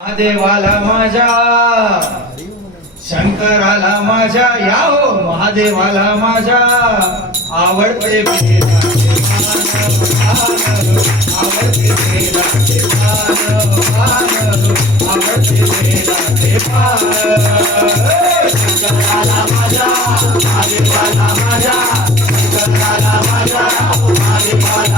महादेवाला माझ्या शंकराला माझ्या या हो महादेवाला माझ्या. आवडते आवडते शंकराला माझ्या महादेवाला माझ्या शंकराला माझ्या महादेवाला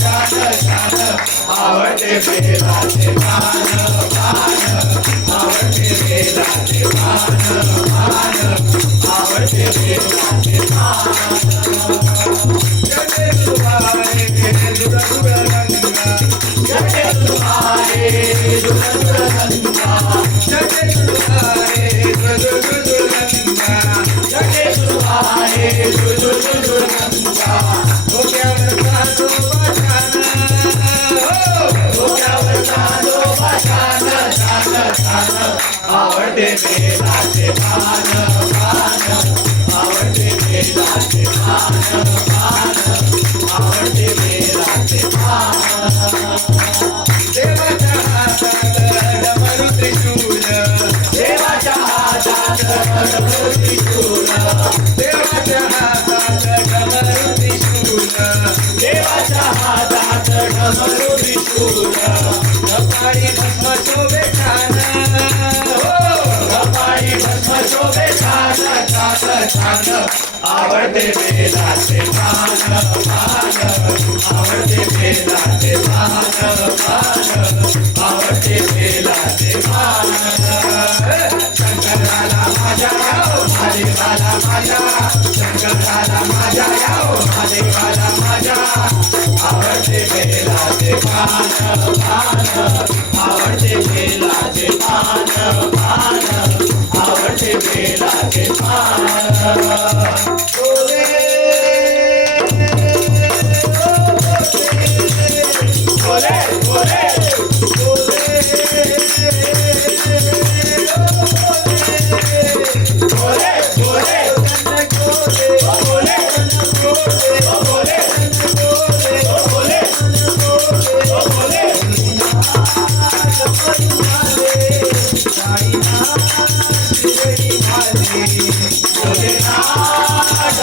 आवडते बेलाचे पान पान आवडते बेलाचे पान पान आवडते बेलाचे पान दुरा दुरा गंगा दुरा दुरा काढो पाठाण आवडते बेलाचे पान पान आवडते बेलाचे पान पान आवडते बेलाचे पान देवाच्या हातात डमरू त्रिशूल देवाच्या हातात डमरू त्रिशूल देवाच्या हातात डमरू त्रिशूल देवाच्या हातात कपाळी भस्म शोभे छान कपाळी भस्म शोभे छान छान छान आवडते बेलाचे पान पान आवडते बेलाचे पान पान आवडते बेलाचे पान पान आवडते बेलाचे पान पान आवडते बेलाचे पान बोले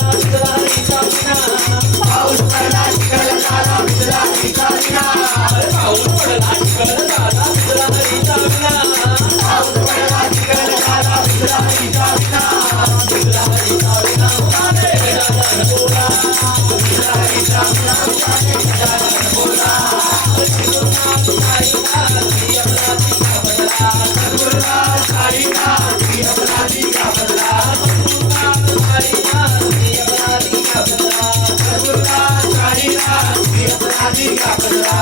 I'm কথা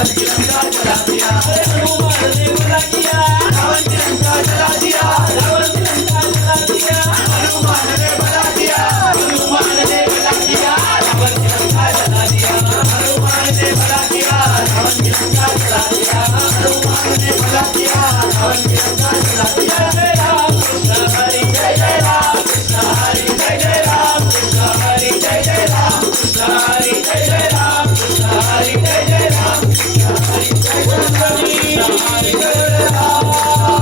रावण